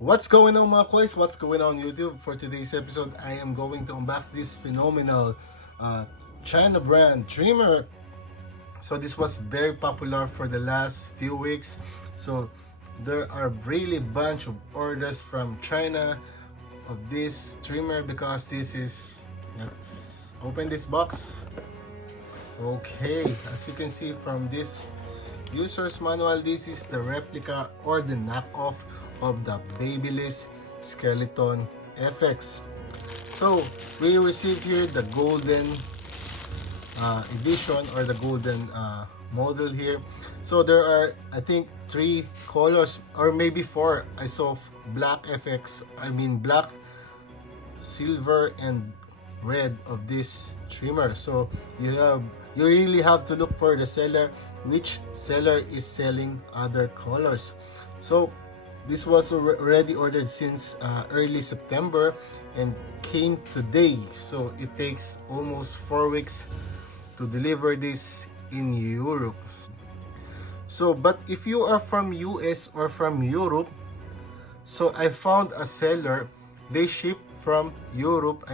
What's going on mga koys? What's going on YouTube? For today's episode, I am going to unbox this phenomenal China brand trimmer. So this was very popular for the last few weeks. So there are really bunch of orders from China of this trimmer because this is, let's open this box. Okay, as you can see from this user's manual, this is the replica or the knockoff of the Babyliss skeleton FX. So we received here the golden edition or the golden model here. So there are, I think, 3 colors or maybe 4. I saw black FX, black, silver, and red of this trimmer. So you really have to look for the seller, which seller is selling other colors. So this was already ordered since early September and came today. So it takes almost 4 weeks to deliver this in Europe. So but if you are from US or from Europe, so I found a seller, they ship from Europe.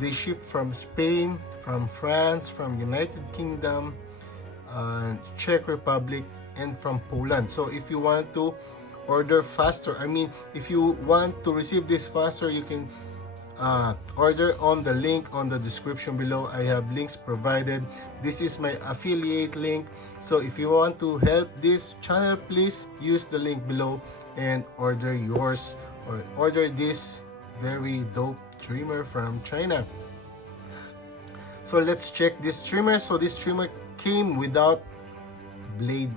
They ship from Spain, from France, from United Kingdom, Czech Republic, and from Poland. So if you want to order faster, if you want to receive this faster, you can order on the link on the description below. I have links provided. This is my affiliate link. So if you want to help this channel, please use the link below and order yours or order this very dope trimmer from China. So let's check this trimmer. So this trimmer came without blade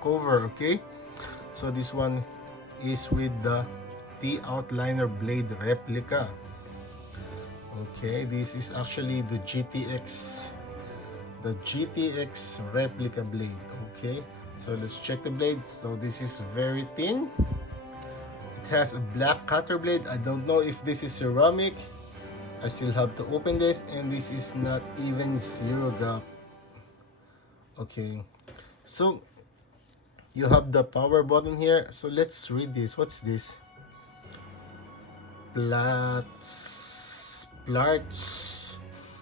cover. Okay, so this one is with the T-outliner blade replica. Okay, this is actually the GTX replica blade. Okay, so let's check the blades. So this is very thin. It has a black cutter blade. I don't know if this is ceramic. I still have to open this, and this is not even zero gap. Okay, so you have the power button here. So let's read this. What's this? Plats.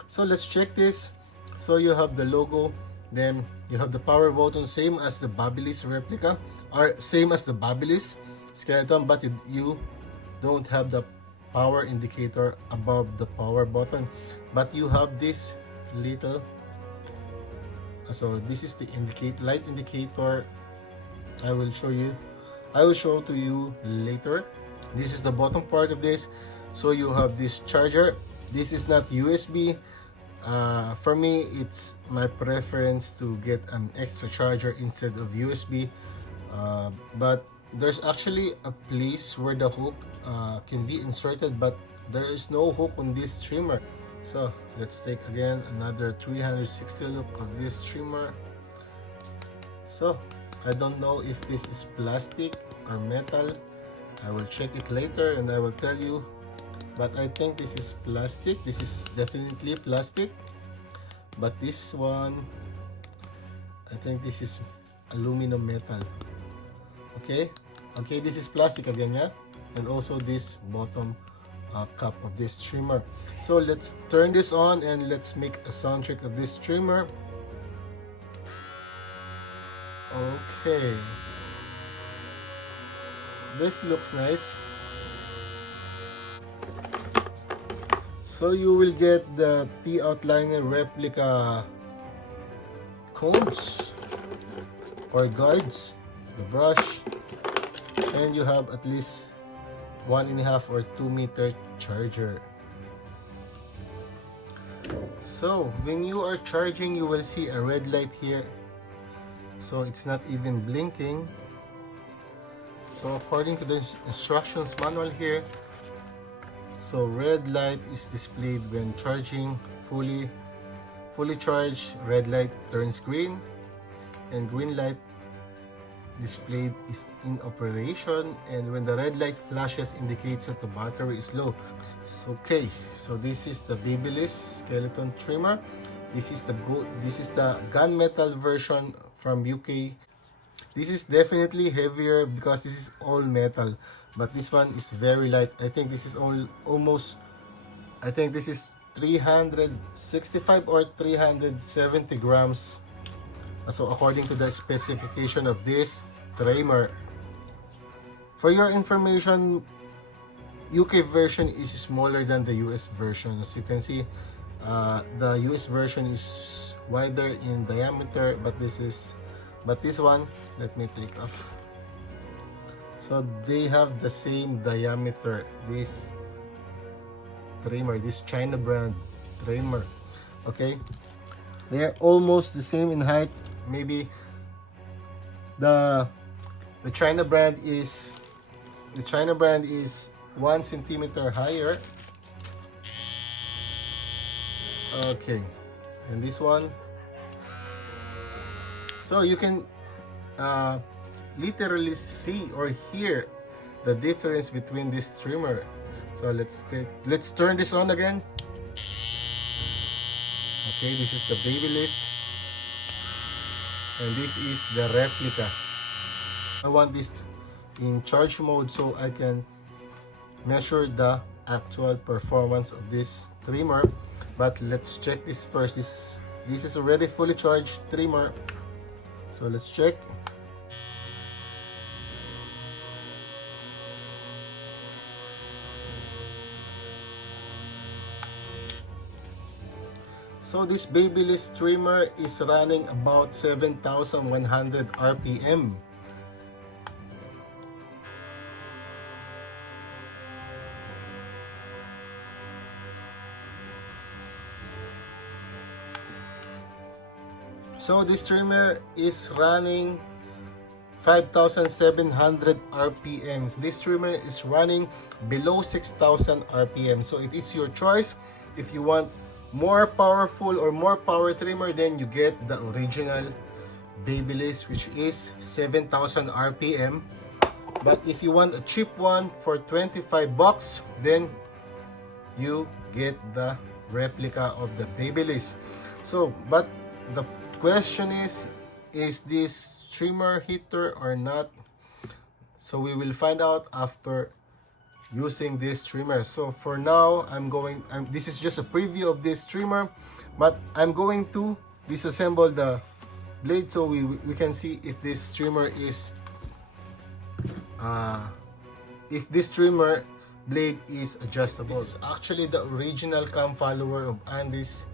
So let's check this. So you have the logo, then you have the power button, same as the Babyliss replica or same as the Babyliss skeleton, but you don't have the power indicator above the power button, but you have this little, so this is the light indicator. I will show to you later. This is the bottom part of this. So you have this charger. This is not USB. For me, it's my preference to get an extra charger instead of USB, but there's actually a place where the hook can be inserted, but there is no hook on this trimmer. So let's take again another 360 look of this trimmer. So I don't know if this is plastic or metal. I will check it later and I will tell you, but I think this is plastic. This is definitely plastic, but this one, I think this is aluminum metal. Okay, this is plastic again, yeah, and also this bottom cup of this trimmer. So let's turn this on and let's make a sound check of this trimmer. Okay, this looks nice. So you will get the T-outliner replica combs or guards, the brush, and you have at least 1.5 or 2 meter charger. So when you are charging, you will see a red light here. So it's not even blinking. So according to the instructions manual here, so red light is displayed when charging. Fully charged, red light turns green, and green light displayed is in operation, and when the red light flashes indicates that the battery is low. Okay, so this is the Babyliss skeleton trimmer. This is the gunmetal version from UK. This is definitely heavier because this is all metal, but this one is very light. I think this is almost, I think this is 365 or 370 grams. So according to the specification of this trimmer. For your information, UK version is smaller than the US version. As you can see, the US version is wider in diameter, but this one, let me take off. So they have the same diameter. This trimmer, this China brand trimmer, okay, they're almost the same in height. Maybe the China brand is 1 centimeter higher. Okay, and this one, so you can literally see or hear the difference between this trimmer. So let's turn this on again. Okay, this is the Babyliss, and this is the Replica. I want this in charge mode so I can measure the actual performance of this trimmer. But let's check this first. This is already fully charged trimmer, so let's check. So this Babyliss trimmer is running about 7,100 RPM. So this trimmer is running 5,700 RPM. This trimmer is running below 6,000 RPM. So it is your choice. If you want more powerful or more power trimmer, then you get the original Babyliss, which is 7,000 RPM. But if you want a cheap one for 25 bucks, then you get the replica of the Babyliss. So, but the question is this trimmer heater or not? So we will find out after using this trimmer. So for now, this is just a preview of this trimmer, but I'm going to disassemble the blade so we can see if this trimmer is blade is adjustable. This is actually the original cam follower of Andy's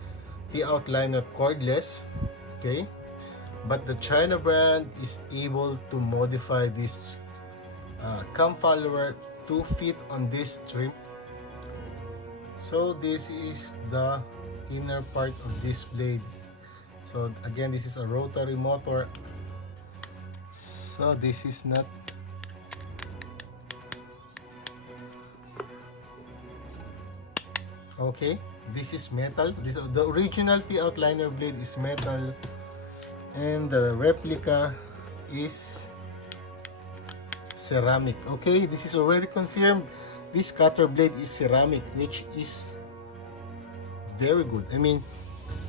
T-outliner cordless, okay, but the China brand is able to modify this cam follower to fit on this trim. So this is the inner part of this blade. So again, this is a rotary motor. So this is not okay. This is metal. The original T-outliner blade is metal, and the replica is ceramic. Okay, this is already confirmed. This cutter blade is ceramic, which is very good. I mean,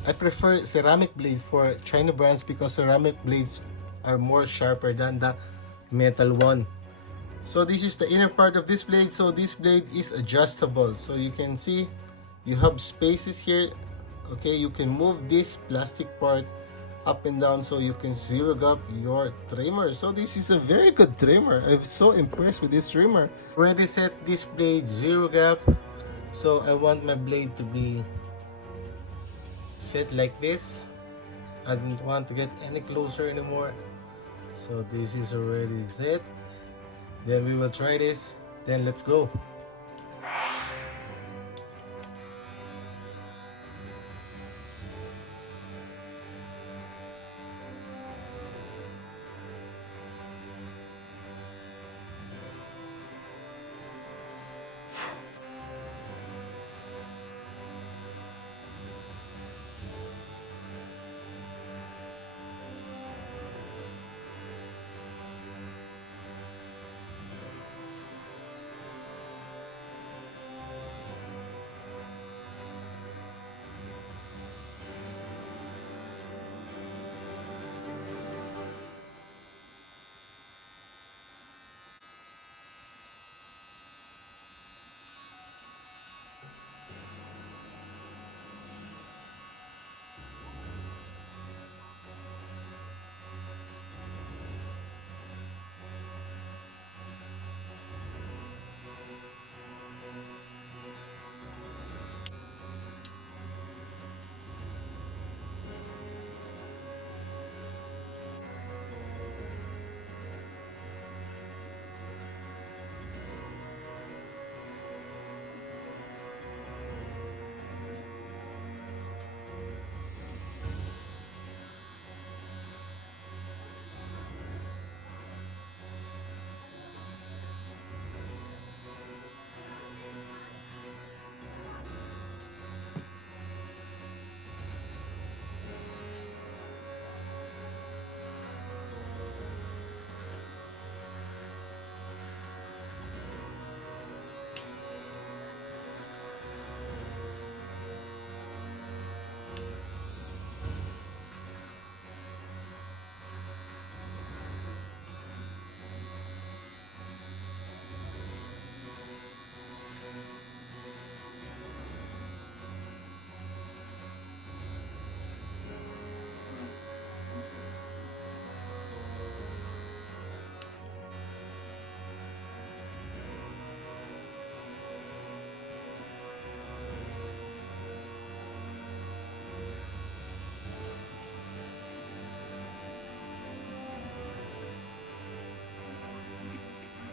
I prefer ceramic blade for China brands because ceramic blades are more sharper than the metal one. So this is the inner part of this blade. So this blade is adjustable. So you can see you have spaces here. Okay, you can move this plastic part up and down so you can zero gap your trimmer. So this is a very good trimmer. I'm so impressed with this trimmer. Already set this blade zero gap, so I want my blade to be set like this. I don't want to get any closer anymore. So this is already set. Then we will try this. Then let's go.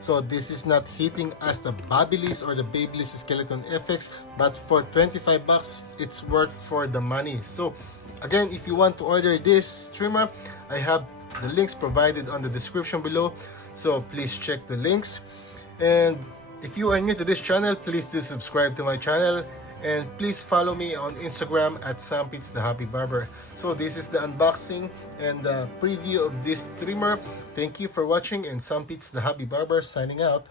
So this is not hitting as the Babyliss or the Babyliss Skeleton FX, but for 25 bucks, it's worth for the money. So again, if you want to order this trimmer, I have the links provided on the description below. So please check the links. And if you are new to this channel, please do subscribe to my channel. And please follow me on Instagram at Sampits the Happy Barber. So this is the unboxing and the preview of this trimmer. Thank you for watching, and Sampits the Happy Barber signing out.